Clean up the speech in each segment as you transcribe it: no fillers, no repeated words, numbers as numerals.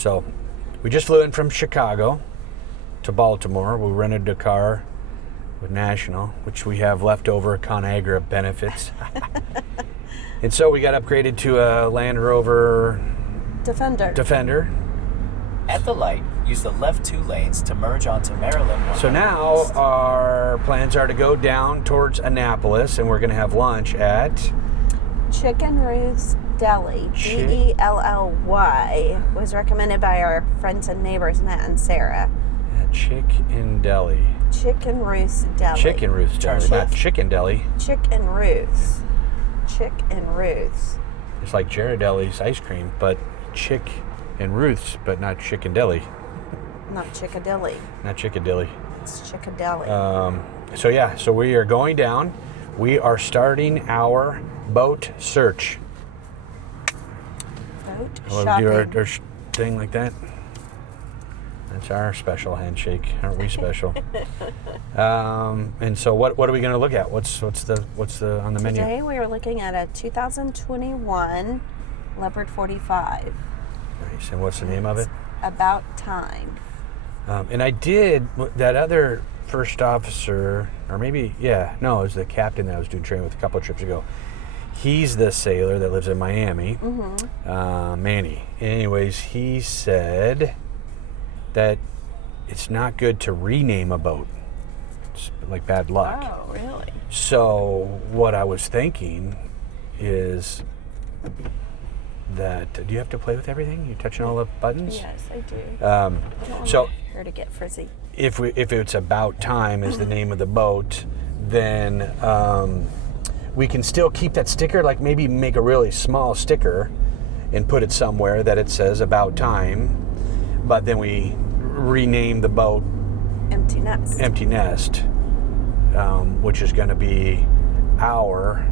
So we just flew in from Chicago to Baltimore. We rented a car with National, which we have leftover ConAgra benefits. And so we got upgraded to a Land Rover Defender. At the light, use the left 2 lanes to merge onto Maryland 100 So now East. our plans are to go down towards Annapolis, and we're going to have lunch at Chicken Ruth's Deli, Delly, was recommended by our friends and neighbors, Matt and Sarah. Chicken Deli. Chicken Ruth's Deli. Chicken Ruth's Deli, not Chicken Deli. Chicken Ruth's. Chicken Ruth's. It's like Ghirardelli's ice cream, but Chick and Ruth's, but not Chicken Deli. Not Chickadilly. Not Chickadilly. It's Chickadilly. So we are going down. We are starting our boat search. Boat We'll shopping. do our thing like that. That's our special handshake, aren't we special? And so what are we going to look at? What's the on the menu? Today we are looking at a 2021 Leopard 45. Nice. And what's the name of it? About Time. And I did that other first officer, or maybe it was the captain that I was doing training with a couple of trips ago. He's the sailor that lives in Miami, Manny. Anyways, he said that it's not good to rename a boat. It's like bad luck. Oh, really? So what I was thinking is that, do you have to play with everything? You touching all the buttons? Yes, I do. So I want her to get frizzy. if it's About Time is the name of the boat, then we can still keep that sticker, like maybe make a really small sticker and put it somewhere that it says About Time, but then we rename the boat Empty Nest. Empty Nest, which is going to be our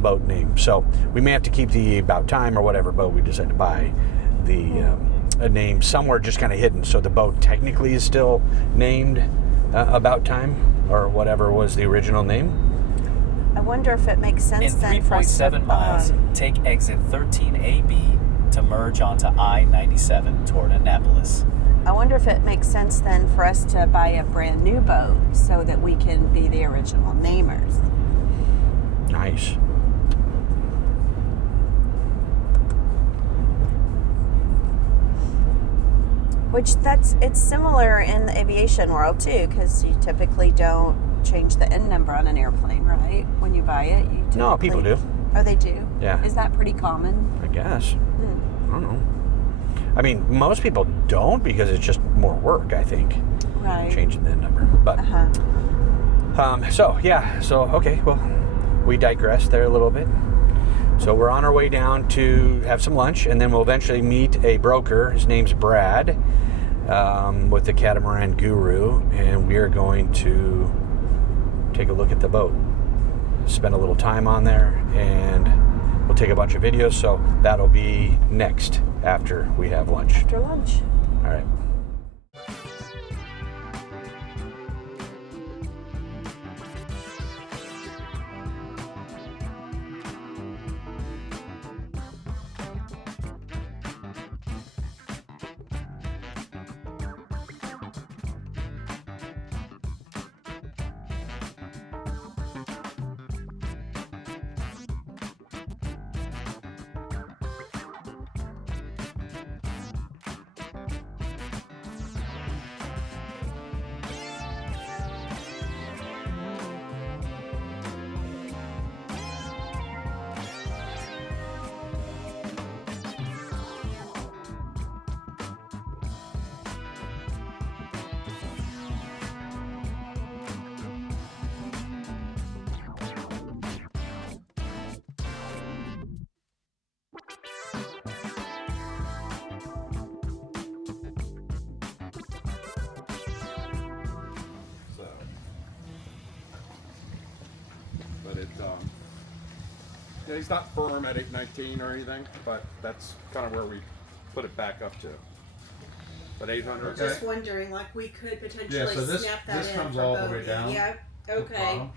boat name. So we may have to keep the About Time or whatever boat we decide to buy, a name somewhere just kind of hidden, so the boat technically is still named About Time or whatever was the original name. I wonder if it makes sense In then for us to 3.7 miles, take exit 13AB to merge onto I-97 toward Annapolis. I wonder if it makes sense then for us to buy a brand new boat so that we can be the original namers. Nice. Which it's similar in the aviation world too, because you typically don't change the N number on an airplane, right? When you buy it, you No, people do. Oh, they do? Yeah. Is that pretty common? I guess. I don't know. I mean, most people don't because it's just more work, I think, Right. changing the number. But okay, well, we digress there a little bit. So we're on our way down to have some lunch, and then we'll eventually meet a broker. His name's Brad, with the Catamaran Guru, and we are going to take a look at the boat, spend a little time on there, and we'll take a bunch of videos. So that'll be next after we have lunch. After lunch. All right. Yeah, he's not firm at 819 or anything, but that's kind of where we put it back up to. But 800. Just wondering, like we could potentially Yeah, so this- snap that this in comes for all the both. way down Yeah. the Okay. bottom.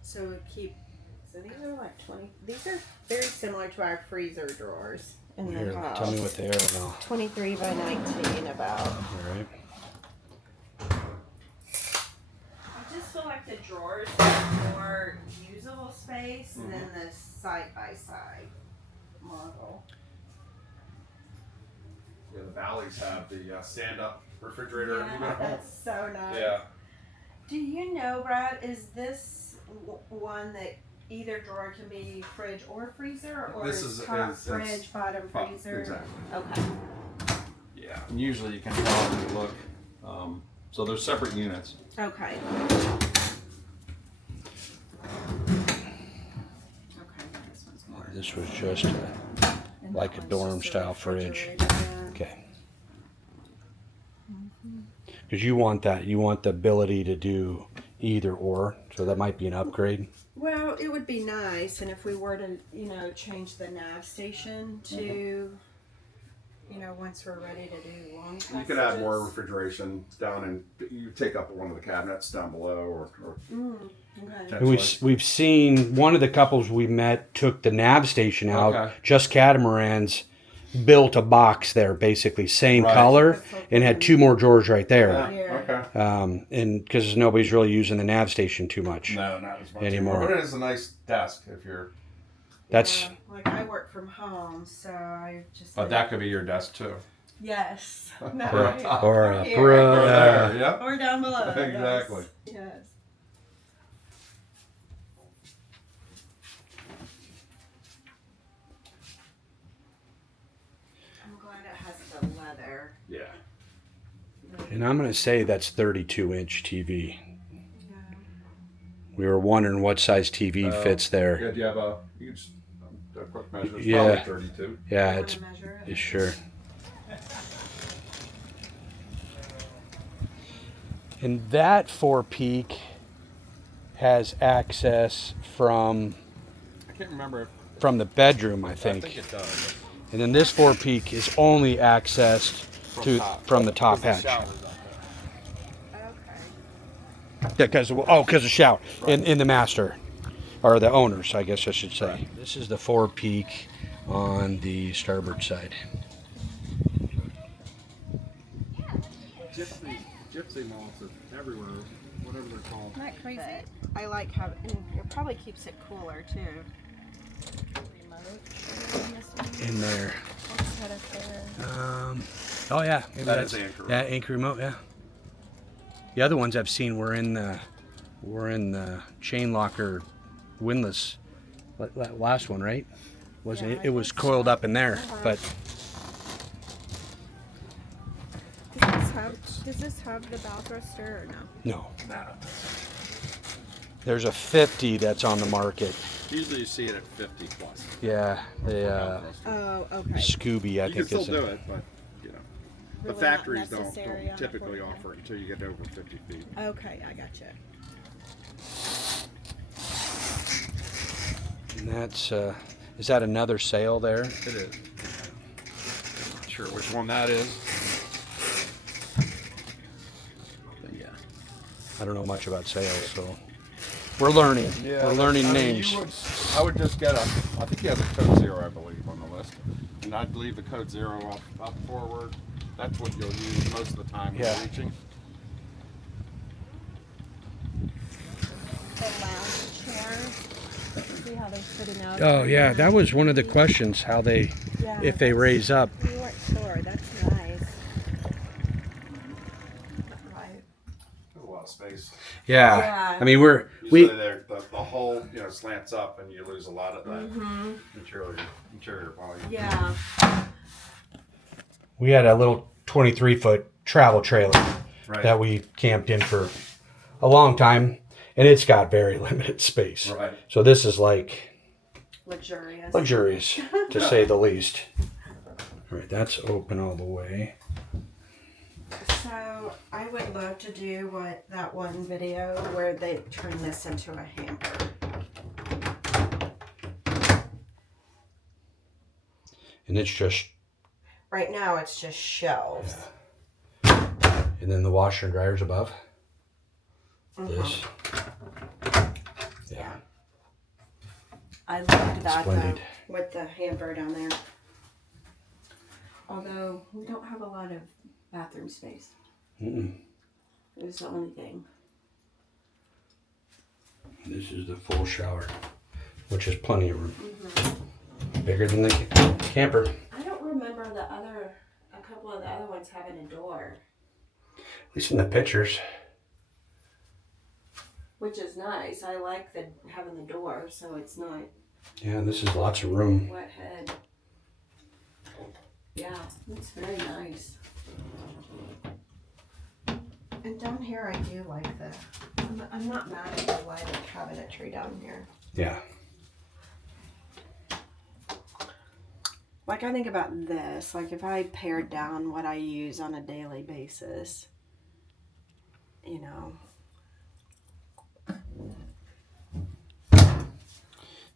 So we keep. So these are like 20. These are very similar to our freezer drawers. in Here, the house. tell me what they are now. 23 by 19 about. All right. I just feel like the drawers have more usable space than the side-by-side model. Yeah, the Valleys have the stand-up refrigerator. Yeah, that's so nice. Yeah. Do you know, Brad, is this one that either drawer can be fridge or freezer, or This is is- top is- fridge, bottom Oh, freezer? exactly. Okay. Yeah. And usually you can tell when you look. So there's separate units. Okay. Okay, this one's more. This was just And like that a one's dorm just a style fridge. refrigerator, yeah. Okay. Because you want that. You want the ability to do either or. So that might be an upgrade. Well, it would be nice, and if we were to, change the nav station to, once we're ready to do long passages. You could add more refrigeration down, and you take up one of the cabinets down below, or Okay. And we've seen one of the couples we met took the nav station out, Okay. just catamarans, built a box there, basically same Right. color, and had two more drawers right there. Yeah. Okay. And because nobody's really using the nav station too much. No, not as much Anymore. anymore. But it is a nice desk if you're. That's Yeah, like I work from home, so I just. But that could be your desk too. Yes. No, or, right. or a Here. bro. Yep. Or down below. Exactly. Yes. I'm glad it has the leather. Yeah. And I'm going to say that's 32-inch TV. Yeah. We were wondering what size TV fits there. Yeah. Do you have a? You can just do a quick measure. It's Yeah. probably 32. Yeah, Wanna it's measure it? it's sure. And that four-peak has access from I can't remember if. the bedroom, I I think. think it does. And then this four-peak is only accessed from the top hatch. Showers out Okay. Because of shower in the master, or the owners, I guess I should say. Right. This is the four-peak on the starboard side. Gypsy moths are everywhere, whatever they're called. Isn't that crazy? I like having, and it probably keeps it cooler too. Remote. In there. What's that up there? Oh yeah, maybe That that's is Anchor yeah, Anchor remote. Yeah. The other ones I've seen were in the chain locker windlass. Last one, right? Wasn't Yeah, it? I It was think coiled so. up in there, but Does this have the bow thruster or no? no. There's a 50 that's on the market. Usually you see it at 50 plus. Yeah, the Oh, okay. Scooby, I You can think still is do it. it, but the Really not factories necessary don't on a typically 45. offer it until you get over 50 feet. Okay, I gotcha. And that's is that another sale there? It is. Not sure which one that is. But yeah. I don't know much about sales, so we're learning. We're learning names. I would just get I think he has a code 0, I believe, on the list. And I'd leave the code 0 up forward. That's what you'll use most of the time when Yeah. you're reaching. The lounge chairs. See how they're sitting out? Oh yeah, that was one of the questions. How they, Yeah, if they raise up. We weren't sure. That's nice. Right. There's a lot of space. Yeah. Yeah. I mean, we Usually the whole slants up and you lose a lot of that interior volume. Yeah. we had a little 23-foot travel trailer Right. that we camped in for a long time, and it's got very limited space. Right. So this is like Luxurious. luxurious, to say the least. All right, that's open all the way. So I would love to do that one video where they turn this into a hamper. And it's just, Right now it's just shelves. and then the washer and dryer's above. This. I loved that Splendid. with the hamper down there. Although we don't have a lot of bathroom space. Mm-mm. It was the only thing. This is the full shower, which is plenty of room. Mm-hmm. Bigger than the camper. I don't remember a couple of the other ones having a door, At least in the pictures. which is nice. I like having the door, so it's not Yeah, this is lots of room. wet head. Yeah, it's very nice. And down here, I do like I'm not mad at the light cabinetry down here. Yeah. Like, I think about this, like if I pared down what I use on a daily basis, you know.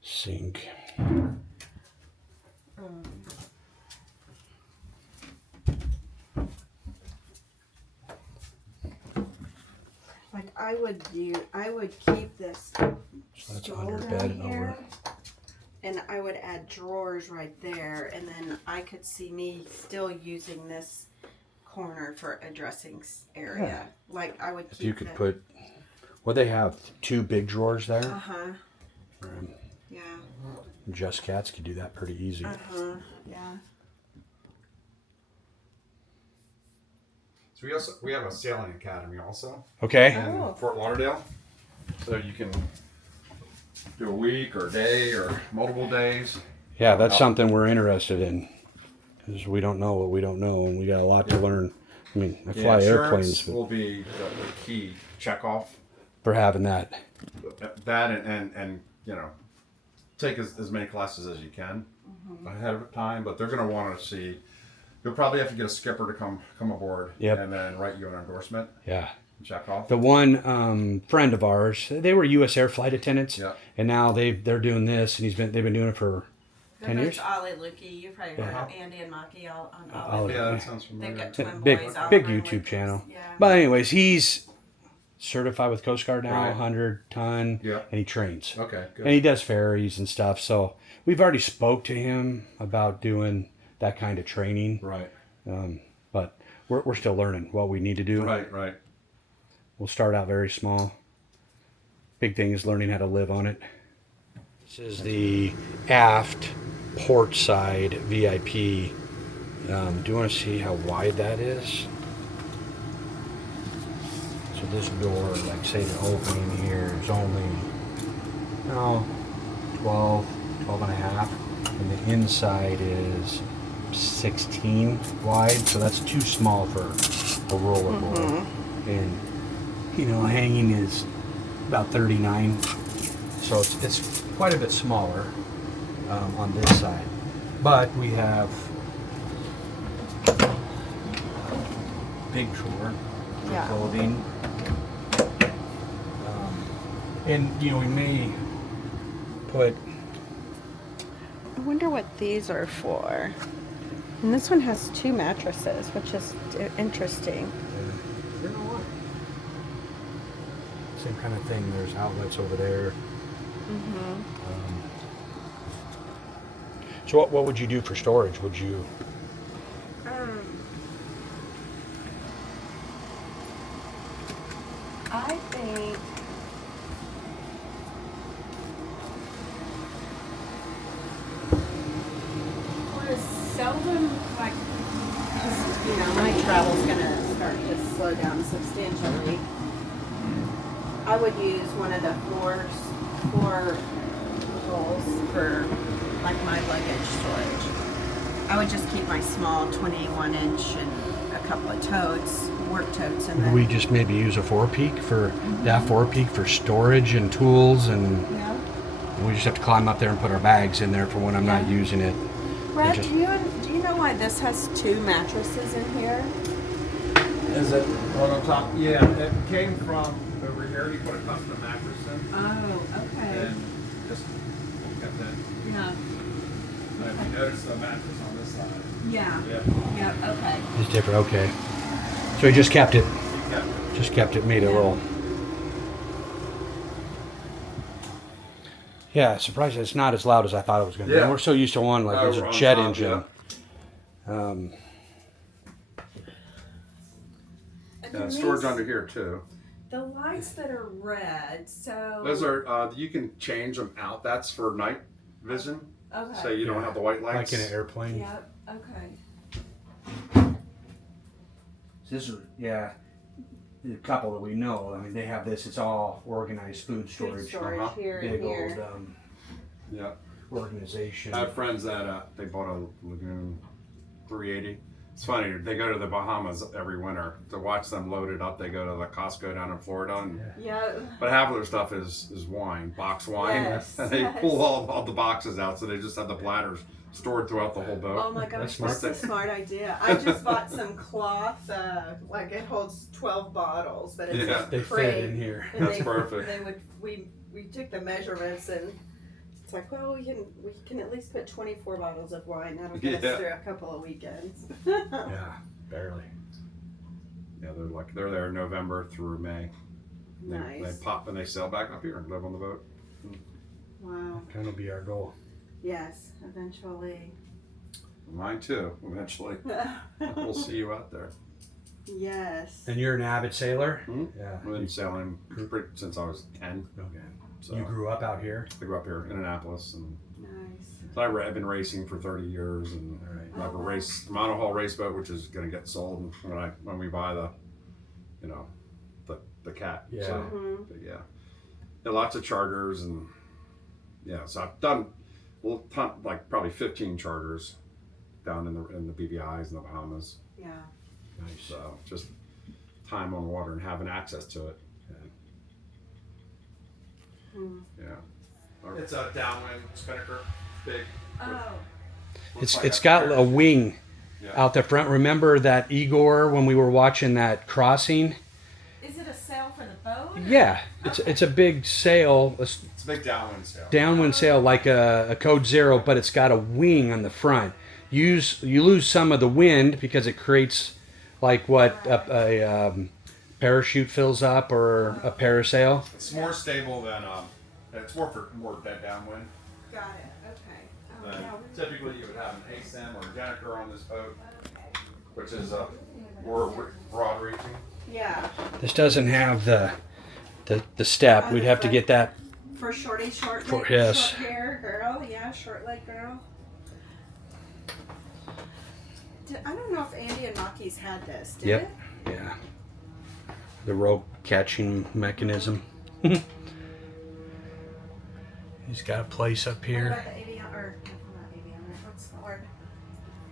Sink. Like I would keep this So that's stool under down bed and here, over. and I would add drawers right there, and then I could see me still using this corner for a dressing area. Like I would keep You could put, well, they have 2 big drawers there. Uh-huh. Yeah. Just Cats could do that pretty easy. Uh-huh. Yeah. So we have a sailing academy also Okay. in Fort Lauderdale. So you can do a week or a day or multiple days. Yeah, that's something we're interested in. Because we don't know what we don't know, and we got a lot to learn. I mean, I fly airplanes, will be the key checkoff. for having that. That and you know, take as many classes as you can ahead of time. But they're going to want to see. You'll probably have to get a skipper to come aboard, Yep. and then write you an endorsement. Yeah. And check off. The one friend of ours, they were U.S. Air flight attendants, Yeah. and now they're doing this, and they've been doing it for 10 years. Ollie Lukey. You've probably heard of Andy and Maki on Ollie. Yeah, that sounds They've familiar. got twin Big boys. Oliver big and YouTube Lucas. channel. Yeah. But anyways, he's certified with Coast Guard now, Right. 100 ton, Yeah. and he trains. Okay, good. And he does ferries and stuff. So we've already spoke to him about doing that kind of training. Right. But we're still learning what we need to do. Right. We'll start out very small. Big thing is learning how to live on it. This is the aft port side VIP. Do you want to see how wide that is? So this door, like say the opening here is only 12 and a half. And the inside is 16 wide, so that's too small for a rollerboard. And hanging is about 39, so it's quite a bit smaller on this side. But we have big drawer for Yeah. clothing, and we may put. I wonder what these are for. And this one has 2 mattresses, which is interesting. You know what? Same kind of thing. There's outlets over there. So what would you do for storage? Would you? I think we're seldom like, 'cause, my travel's gonna start to slow down substantially. I would use one of the floor holes for like my luggage storage. I would just keep my small 21-inch and a couple of totes, work totes, and then We just maybe use a 4-peak for that 4-peak for storage and tools, and yeah. we just have to climb up there and put our bags in there for when I'm not Yeah. using it. Brad, just- do you know why this has 2 mattresses in here? Is it on top? Yeah, it came from over here. You put a custom mattress in, Oh, okay. and just kept that. Yeah. If you notice the mattress on this side. Yeah. Yeah. Yeah. Okay. It's different. Okay. So he just kept it. Yeah. Made it Yeah. roll. Yeah, surprised it's not as loud as I thought it was going to be. Yeah. We're so used to one like Oh, there's we're a on jet top, engine. Um, And Yeah, then storage these- under here too. The lights that are red, so Those are you can change them out. That's for night vision, okay. so you don't Yeah. have the white like lights. in an airplane. Yep. Okay. This is, yeah, the couple that we know, I mean, they have this, it's all organized food Food storage. storage Uh-huh. here Big and here. old Yeah. organization. I have friends that they bought a Lagoon 380. It's funny. They go to the Bahamas every winter to watch them load it up. They go to the Costco down in Florida, and, Yeah. but half of their stuff is wine, box wine, Yes, and they yes. pull all the boxes out, so they just have the bladders stored throughout the whole Oh boat. my gosh, That's that's a smart idea. I just bought some cloth, like it holds 12 bottles, but it's Yeah. They free. fit in here. And That's perfect. They would we took the measurements and it's like, well, we can at least put 24 bottles of wine. That'll get Yeah. us through a couple of weekends. Yeah, barely. Yeah, they're there November through May. Nice. They pop and they sail back up here and live on the boat. Wow. Kind of be our goal. Yes, eventually. Mine too. Eventually, we'll see you out there. Yes. And you're an avid sailor? Hmm? Yeah. I've been sailing since I was 10. Okay. So You grew up out here? I grew up here in Annapolis, and Nice. so I've been racing for 30 years, and All right. I have a race monohull race boat, which is going to get sold when we buy the cat. Yeah. So, Mhm. but yeah, lots of charters, and yeah, so I've done like probably 15 charters down in the BVI's in the Bahamas. Yeah. Nice. So just time on the water and having access to it. Hmm. Yeah. It's a downwind spinnaker, big. Oh. It's got a wing Yeah. out the front. Remember that Igor when we were watching that crossing? Is it a sail for the boat? Yeah, it's a big sail, It's a big downwind sail. downwind sail like a Code Zero, but it's got a wing on the front. You lose some of the wind because it creates like what a parachute fills up or a parasail. It's more stable than it's more dead downwind. Got it. Okay. Oh, Than yeah. typically you would have an ASIM or a Jennifer on this boat, which is more broad reaching. Yeah. This doesn't have the step. We'd have to get that. For short For- leg, yes. short hair girl. Yeah, short leg girl. I don't know if Andy and Maki's had this. Did Yep. it? Yeah. The rope catching mechanism. He's got a place up What here. about the not avionics, what's the word?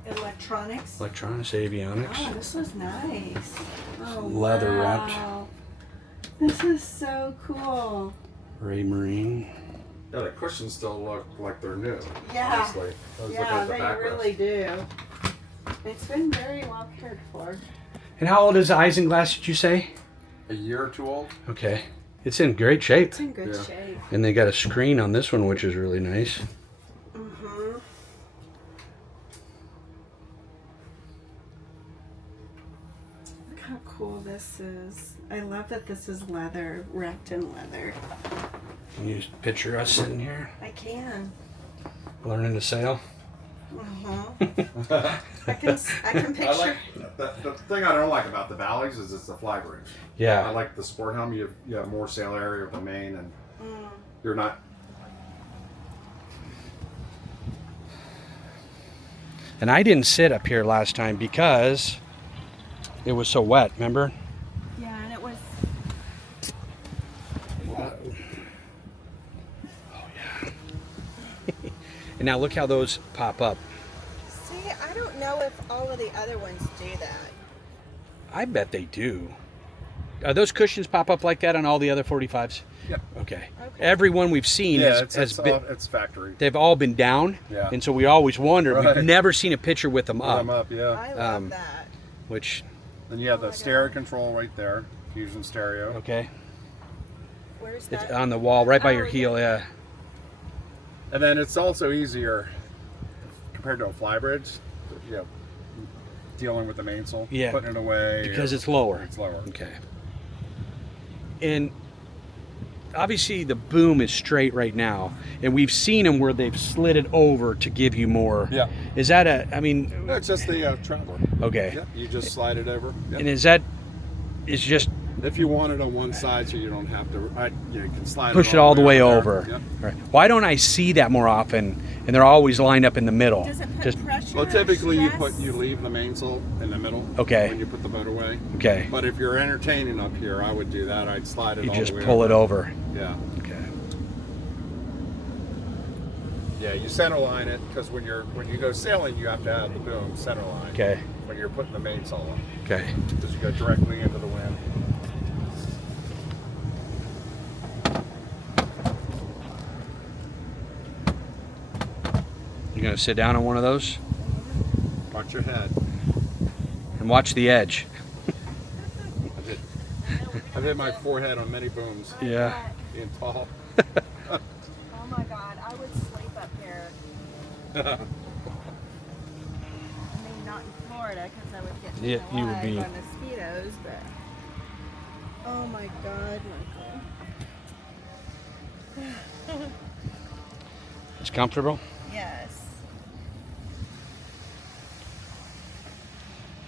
Electronics? Electronics, avionics. Oh, this was nice. Oh, Leather wrapped. wow. This is so cool. Ray Marine. Yeah, the cushions still look like they're new. Yeah. Honestly. I was looking Yeah, at the they backrest. really do. It's been very well cared for. And how old is the Isinglass, did you say? A year or two old. Okay. It's in great shape. It's in good Yeah. shape. And they got a screen on this one, which is really nice. Mm-hmm. Look how cool this is. I love that this is leather, wrapped in leather. Can you just picture us sitting here I can. learning to sail? Uh-huh. I can picture. I like the thing I don't like about the Valleys is it's a fly bridge. I Yeah. like the sport helm. You have more sail area with the main, and Mm. you're not. And I didn't sit up here last time because it was so wet, remember? Yeah, and it was. And now look how those pop up. See, I don't know if all of the other ones do that. I bet they do. Are those cushions pop up like that on all the other 45s? Yep. Okay. Every one we've seen has been, it's factory. they've all been down. Yeah. And so we always wondered. Right. We've never seen a picture with them up. Them up, yeah. I love Um, that. Which, Then you have the stereo control right there, Fusion stereo. okay. Where's It's that? on the wall right by your Oh, heel, yeah. And then it's also easier compared to a fly bridge, you know, dealing with the mainsail, Yeah. putting it away. Because it's lower. It's lower. Okay. And obviously the boom is straight right now, and we've seen them where they've slid it over to give you more. Yeah. Is that I mean, It's just the traveler. okay. Yeah, you just slide it over. Yep. And it's just If you want it on one side, so you don't have to, you can slide push it all the way there. over. Yep. Right. Why don't I see that more often? And they're always lined up in the middle. Does it put Just pressure? Well, or typically stress? you leave the mainsail in the middle. Okay. When you put the boat away. okay. But if you're entertaining up here, I would do that. I'd slide it You all just the way pull over. it over. Yeah. Okay. Yeah, you center line it because when you go sailing, you have to have the boom center line. Okay. When you're putting the mainsail on, Okay. because you go directly into the wind. You're gonna sit down on one of those Watch your head. and watch the edge. I've hit my forehead on many booms. Yeah. Being tall. Oh my God, I would sleep up here. I mean, not in Florida because I would get Yeah, eaten you would alive be- by mosquitoes, but oh my God, Michael. It's comfortable. Yes.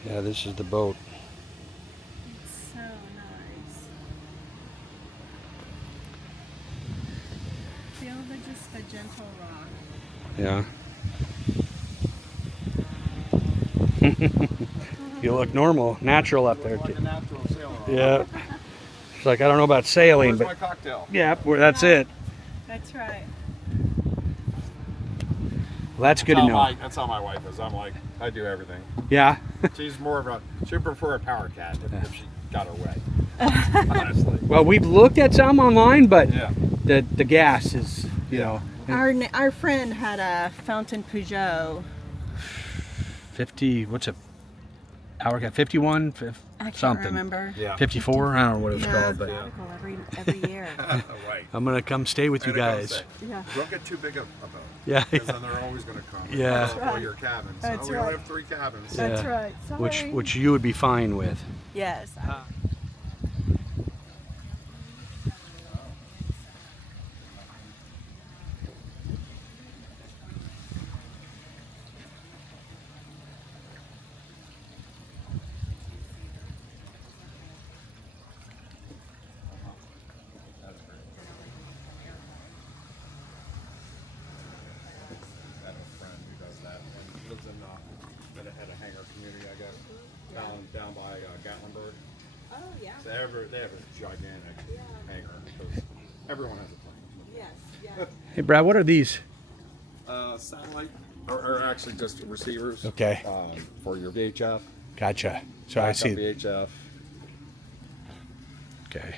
Yeah, this is the boat. It's so nice. Feel just the gentle rock. Yeah. You look normal, natural up there Like a too. natural sailor. Yeah. It's like I don't know about sailing, Where's my but cocktail? yeah, that's it. That's right. Well, that's good to know. That's how my wife is. I'm like, I do everything. Yeah. She's more of a, she'd prefer a power cat if she got her way. Honestly. Well, we've looked at some online, but Yeah. the gas is, you know, Our friend had a Fountain Peugeot. 50. What's a power cat? 51, I can't something. remember. Yeah. 54. I don't know what it's Yeah, called, but sabbatical every year. Right. I'm gonna come stay with you guys. Yeah. Don't get too big of a boat. Yeah. Because then they're always going to come. Yeah. That's right. all your cabins. That's we right. only have 3 cabins. Yeah. That's right. Sorry. Which you would be fine with. Yes. I have a friend who does that. And he lives in at a hangar community, I guess, down by Gatlinburg. Oh yeah. So they have a gigantic hangar because everyone has a plane. Yes. Yeah. Hey, Brad, what are these? Satellite, or actually just receivers. Okay. For your VHF. Gotcha. So I backup see. VHF. Okay.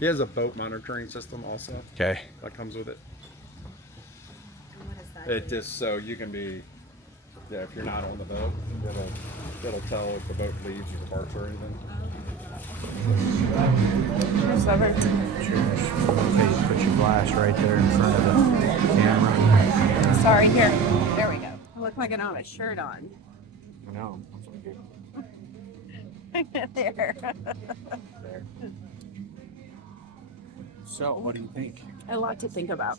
He has a boat monitoring system also Okay. that comes with it. What is that? It just so you can be, yeah, if you're not on the boat, it'll tell if the boat leaves or departs or anything. Put your glass right there in front of the camera. Sorry. Here. There we go. I look like I don't have a shirt on. No. There. So, what do you think? A lot to think about.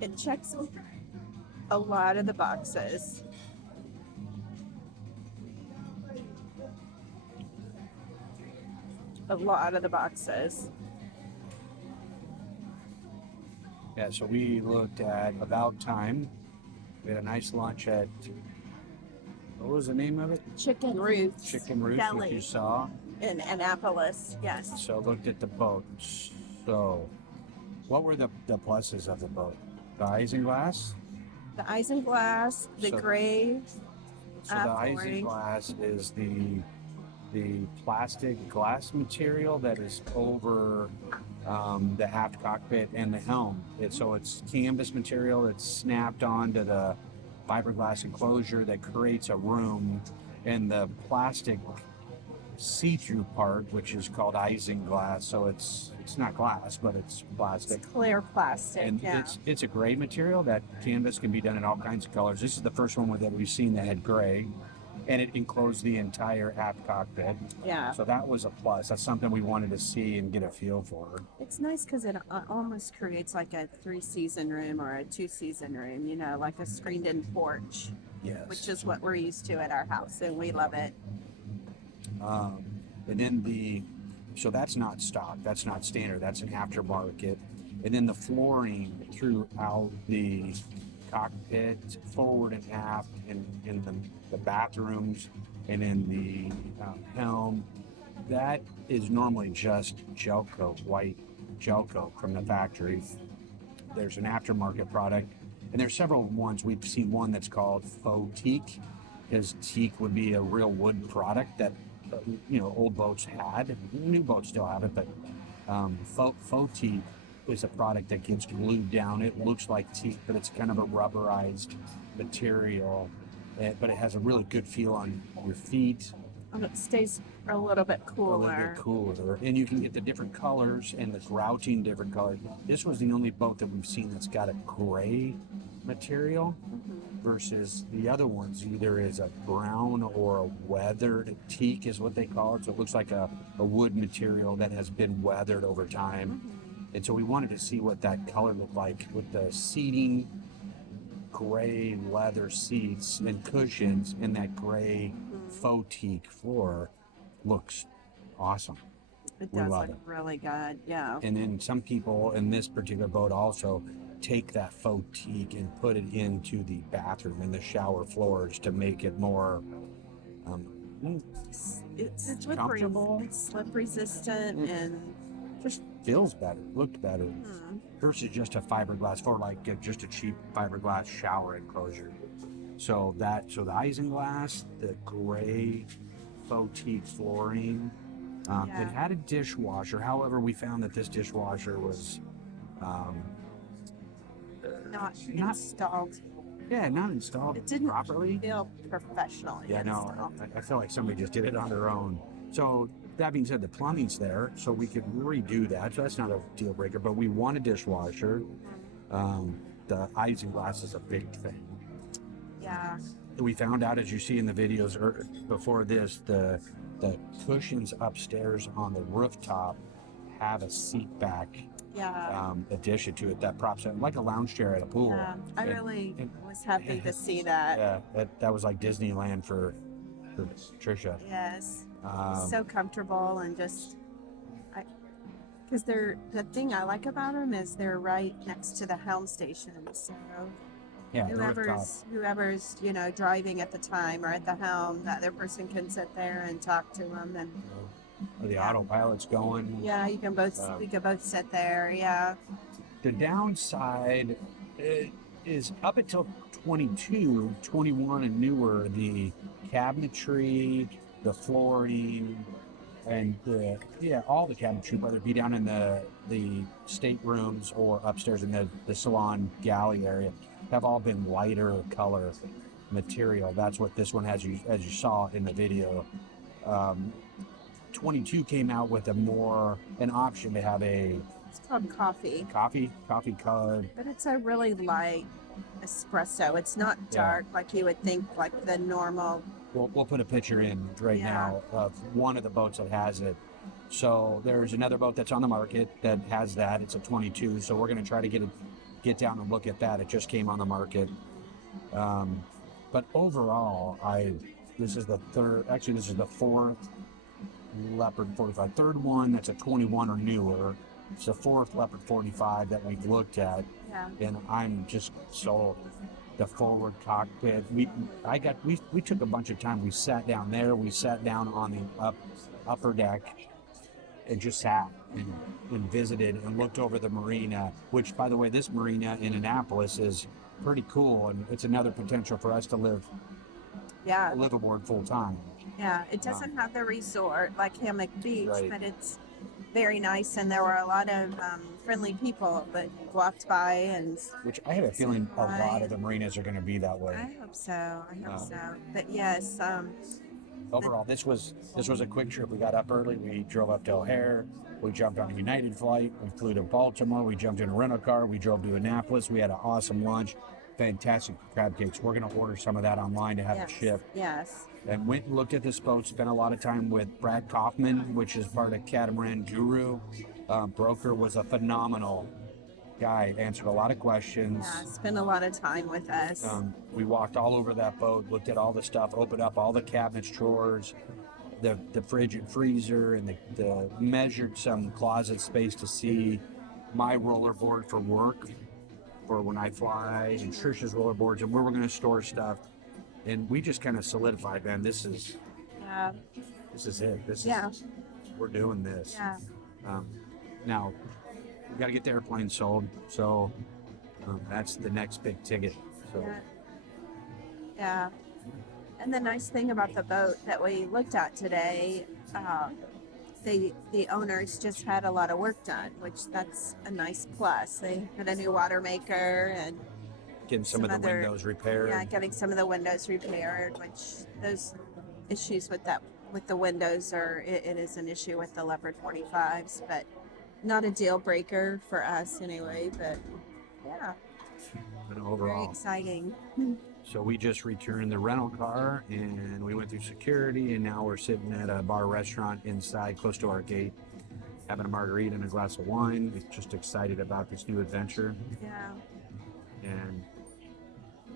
It checks a lot of the boxes. A lot of the boxes. Yeah, so we looked at About Time. We had a nice lunch at, what was the name of it? Chicken Roots. Chicken Roots, which Deli you saw. in Annapolis. Yes. So looked at the boat. So, what were the pluses of the boat? The isinglass? The isinglass, the So- gray. So the isinglass is the plastic glass material that is over the aft cockpit and the helm. So it's canvas material that's snapped onto the fiberglass enclosure that creates a room, and the plastic see-through part, which is called isinglass. So it's not glass, but it's plastic. It's clear plastic. And yeah. it's a gray material. That canvas can be done in all kinds of colors. This is the first one that we've seen that had gray. and it enclosed the entire aft cockpit. Yeah. So that was a plus. That's something we wanted to see and get a feel for. It's nice because it almost creates like a 3-season room or a 2-season room, you know, like a screened-in porch, Yes. which is what we're used to at our house, and we love it. And then so that's not stock, that's not standard, that's an aftermarket. And then the flooring throughout the cockpit, forward and aft, and in the bathrooms, and in the helm, that is normally just gel coat, white gel coat from the factory. There's an aftermarket product, and there's several ones. We've seen one that's called faux teak, because teak would be a real wood product that old boats had. New boats still have it, but faux teak is a product that gets glued down. It looks like teak, but it's kind of a rubberized material, but it has a really good feel on your feet. And it stays a little bit A cooler. little bit cooler, and you can get the different colors and the grouting different colors. This was the only boat that we've seen that's got a gray material versus the other ones either is a brown or a weathered teak is what they call it. So it looks like a wood material that has been weathered over time. And so we wanted to see what that color looked like with the seating, gray leather seats and cushions, and that gray faux teak floor looks awesome. It We does love look it. really good, yeah. And then some people in this particular boat also take that faux teak and put it into the bathroom and the shower floors to make it more It's slip comfortable. It's slip resistant and just feels better, looked better versus just a fiberglass for just a cheap fiberglass shower enclosure. So the isinglass, the gray faux teak flooring, Yeah. it had a dishwasher. However, we found that this dishwasher was not Not- installed. not installed It didn't properly. feel professionally Yeah, no, installed. I feel like somebody just did it on their own. So that being said, the plumbing's there, so we could redo that. So that's not a deal breaker, but we want a dishwasher. The isinglass is a big thing. Yeah. We found out, as you see in the videos before this, the cushions upstairs on the rooftop have a seat back Yeah. addition to it that props it like a lounge chair at a pool. Yeah. I And- really and- was happy to see that. Yeah, that was like Disneyland for Trisha. Yes. Um, So comfortable and just because the thing I like about them is they're right next to the helm station. So yeah, the rooftop. whoever's driving at the time or at the helm, the other person can sit there and talk to them. And The autopilot's going. yeah, we can both sit there. Yeah. The downside is up until 22, 21 and newer, the cabinetry, the flooring, and all the cabinetry, whether it be down in the staterooms or upstairs in the salon galley area, have all been lighter color material. That's what this one has, as you saw in the video. 22 came out with an option to have a It's called coffee, coffee colored. but it's a really light espresso. It's not Yeah. dark like you would think, like the normal. We'll put a picture in right Yeah. now of one of the boats that has it. So there's another boat that's on the market that has that. It's a 22. So we're going to try to get down and look at that. It just came on the market. But overall, this is the fourth Leopard 45. Third one that's a 21 or newer. It's the fourth Leopard 45 that we've looked at. Yeah. And I'm just sold. The forward cockpit. We took a bunch of time. We sat down there. We sat down on the upper deck and just sat and visited and looked over the marina. Which, by the way, this marina in Annapolis is pretty cool, and it's another potential for us to live Yeah. aboard full time. Yeah, it doesn't have the resort like Hammock Beach, Right. but it's very nice, and there were a lot of friendly people that walked by, and Which I have a feeling a lot of the marinas are going to be that I way. hope so. But yes, Overall, this was a quick trip. We got up early. We drove up to O'Hare. We jumped on a United flight. We flew to Baltimore. We jumped in a rental car. We drove to Annapolis. We had an awesome lunch. fantastic crab cakes. We're going to order some of that online to have it Yes. shipped. Yes. And went and looked at this boat. Spent a lot of time with Brad Kaufman, which is part of Catamaran Guru. Broker was a phenomenal guy. Answered a lot of questions. Yeah. Spent a lot of time with us. We walked all over that boat, looked at all the stuff, opened up all the cabinets, drawers, the fridge and freezer, and the measured some closet space to see my rollerboard for work, for when I fly, and Trisha's rollerboards, and where we're going to store stuff. And we just kind of solidified, man, this is Yeah. it. Yeah. We're doing this. Yeah. Now, we got to get the airplane sold, so that's the next big ticket. So Yeah. Yeah. And the nice thing about the boat that we looked at today, the owners just had a lot of work done, which that's a nice plus. They had a new water maker and getting some of the other- windows repaired. yeah, getting some of the windows repaired, which those issues with the windows it is an issue with the Leopard 45s, but not a deal breaker for us anyway. But yeah, And very overall, exciting. so we just returned the rental car and we went through security, and now we're sitting at a bar restaurant inside close to our gate, having a margarita and a glass of wine. We're just excited about this new adventure, Yeah. and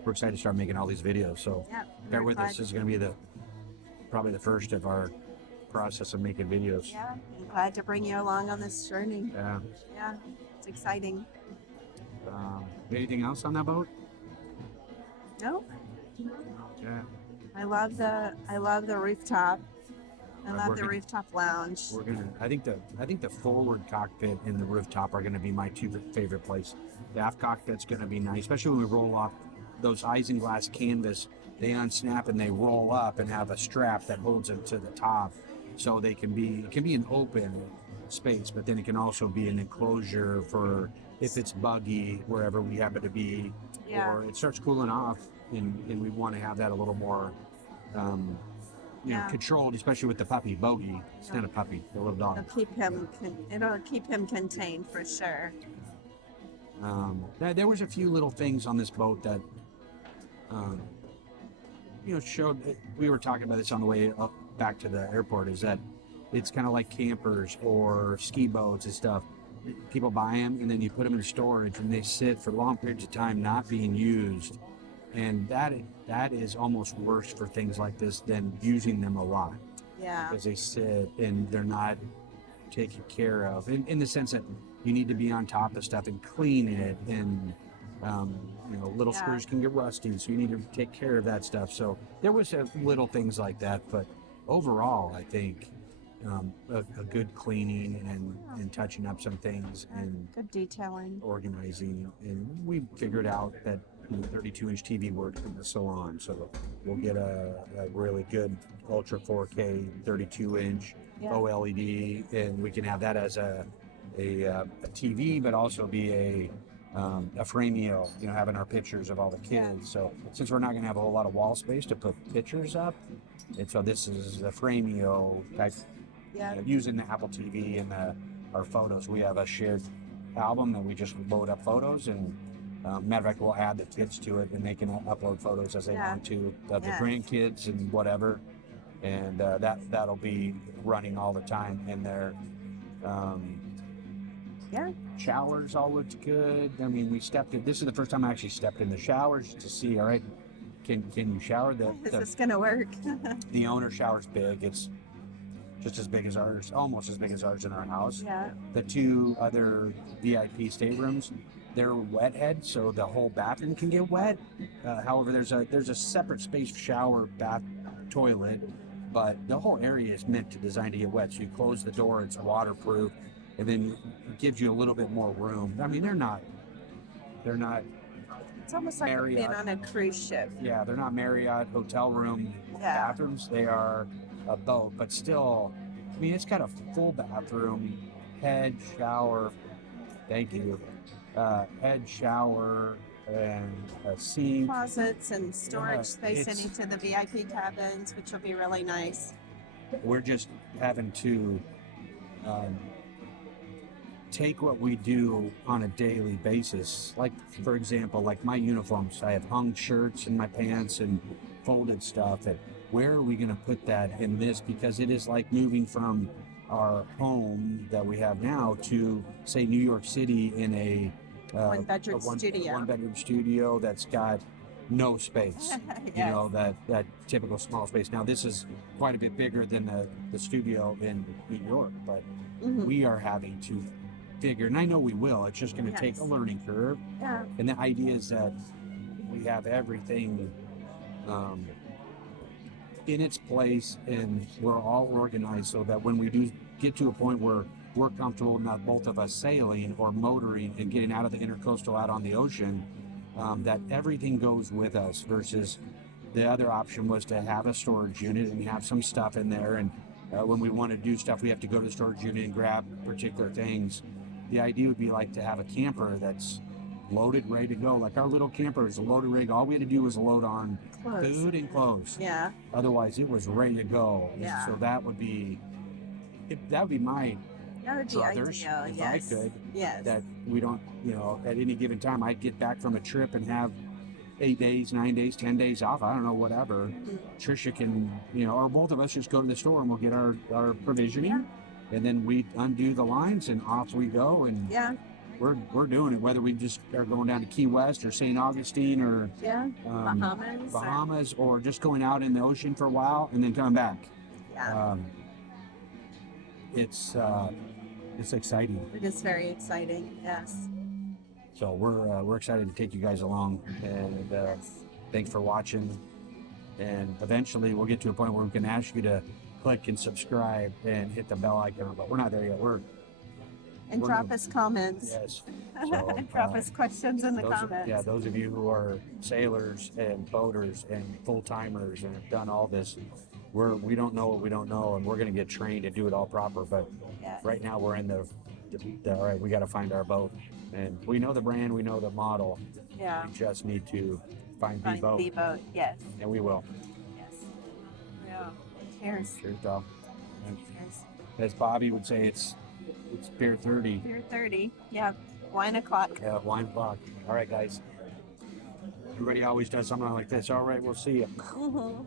we're excited to start making all these videos. So Yeah. bear we're with glad- us. This is going to be probably the first of our process of making videos. Yeah, I'm glad to bring you along on this journey. Yeah. Yeah, it's exciting. Anything else on that boat? No, Yeah. I love the rooftop. I We're love the gonna- rooftop lounge. We're gonna. I think the forward cockpit and the rooftop are gonna be my two favorite places. The aft cockpit's gonna be nice, especially when we roll off those isinglass canvas. They unsnap and they roll up and have a strap that holds them to the top, so they can be. It can be an open space, but then it can also be an enclosure for if it's buggy wherever we happen to be, Yeah. or it starts cooling off, and we want to have that a little more. Yeah. Controlled, especially with the puppy Bogey. It's not a puppy, the little dog. It'll keep him contained for sure. There was a few little things on this boat that, showed. We were talking about this on the way up back to the airport. Is that it's kind of like campers or ski boats and stuff. People buy them and then you put them in storage and they sit for long periods of time not being used, and that is almost worse for things like this than using them a lot, Yeah. because they sit and they're not taken care of in the sense that you need to be on top of stuff and clean it, and little Yeah. screws can get rusty, so you need to take care of that stuff. So there was little things like that, but overall I think a good cleaning and touching up some things and Good detailing. organizing, and we figured out that 32-inch TV works in the salon, so we'll get a really good Ultra 4K 32-inch Yeah. OLED, and we can have that as a TV, but also be a Frameo, having our pictures of all the kids. So since we're not going to have a whole lot of wall space to put pictures up, and so this is the Frameo type. Yeah. Using the Apple TV and our photos. We have a shared album that we just load up photos, and matter of fact, we'll add the kids to it, and they can upload photos as they Yeah. want to of Yes. the grandkids and whatever. And that'll be running all the time in there. Yeah. Showers all looked good. I mean, we stepped in. This is the first time I actually stepped in the showers to see. All right, can you shower? Is this gonna work? The owner shower's big. It's just as big as ours, almost as big as ours in our house. Yeah. The two other VIP staterooms, they're wet head, so the whole bathroom can get wet. However, there's a separate space shower, bath, toilet, but the whole area is meant to design to get wet. So you close the door, it's waterproof, and then it gives you a little bit more room. I mean, they're not. It's almost like Marriott. being on a cruise ship. Yeah, they're not Marriott hotel room Yeah. bathrooms. They are a boat, but still, I mean, it's got a full bathroom, head, shower. Thank you. Head, shower, and a sink. Closets and storage space it's- into the VIP cabins, which will be really nice. We're just having to take what we do on a daily basis. Like, for example, like my uniforms, I have hung shirts in my pants and folded stuff. And where are we going to put that in this? Because it is like moving from our home that we have now to, say, New York City in a One-bedroom studio. One bedroom studio that's got no space. Yes. You know, that typical small space. Now, this is quite a bit bigger than the studio in New York, but Mhm. we are having to figure, and I know we will, it's just going to take Yes. a learning curve. Yeah. And the idea is that we have everything in its place and we're all organized so that when we do get to a point where we're comfortable, not both of us sailing or motoring and getting out of the intercoastal out on the ocean, that everything goes with us versus the other option was to have a storage unit and have some stuff in there. And when we want to do stuff, we have to go to the storage unit and grab particular things. The idea would be like to have a camper that's loaded, ready to go. Like our little camper is a loaded rig. All we had to do was load on Clothes. food and clothes. Yeah. Otherwise, it was ready to go. Yeah. So that would be my That would be druthers, ideal. if Yes. I could. Yes. That we don't, at any given time, I'd get back from a trip and have 8 days, 9 days, 10 days off. I don't know, whatever. Mhm. Trisha can, or both of us just go to the store and we'll get our provisioning. Yeah. And then we undo the lines and off we go. And Yeah. we're doing it, whether we just are going down to Key West or St. Augustine or Yeah. Bahamas. Bahamas or just going out in the ocean for a while and then coming back. Yeah. It's exciting. It is very exciting. Yes. So we're excited to take you guys along, and Yes. thanks for watching. And eventually we'll get to a point where we can ask you to click and subscribe and hit the bell icon, but we're not there yet. And We're drop gonna- us comments. Yes. So, Drop us questions in the those comments. those of you who are sailors and boaters and full timers and have done all this, we don't know what we don't know, and we're going to get trained to do it all proper. But Yeah. right now we're in the all right, we got to find our boat, and we know the brand, we know the model. Yeah. We just need to find the Find boat, the boat. Yes. and we will. Yes. Yeah. Cheers. Cheers, dog. And Cheers. as Bobby would say, it's beer 30. Beer 30. Yeah. Wine o'clock. Yeah, wine o'clock. All right, guys. Everybody always does something like this. All right, we'll see you. Mhm.